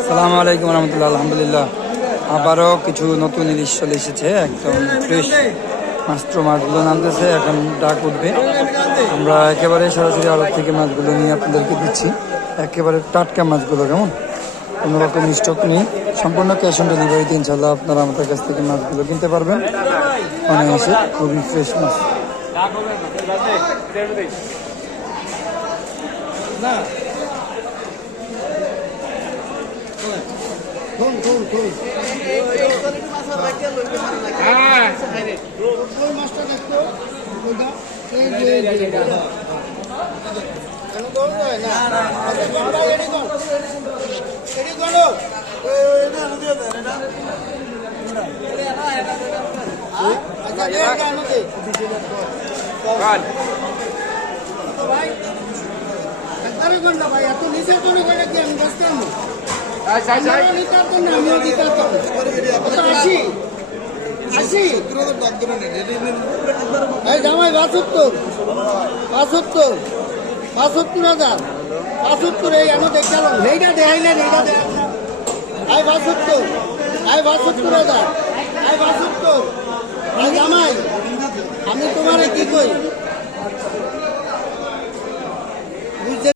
আসসালামু আলাইকুম রহমতুল্লাহ। আলহামদুলিল্লাহ আবারও কিছু নতুন ইলিশ চলে এসেছে, একদম ফ্রেশ মাত্র মাছগুলো নামতেছে, এখন ডাক উঠবে। আমরা একেবারে সরাসরি আড়ত থেকে মাছগুলো নিয়ে আপনাদেরকে দিচ্ছি, একেবারে টাটকা মাছগুলো, কেমন কোনো রকম স্টক নেই, সম্পূর্ণ ক্যাশ অন ডেলিভারিতে ইনশাল্লাহ আপনারা আমাদের কাছ থেকে মাছগুলো কিনতে পারবেন। অনায়াসে খুবই ফ্রেশ মাছ। ভাই এত নিচে করে কি আমি বসতে জামাই 75,000 এই আমি দেখলাম এইটা দেখাইলেন, এইটা দেখাই 75,000 75,000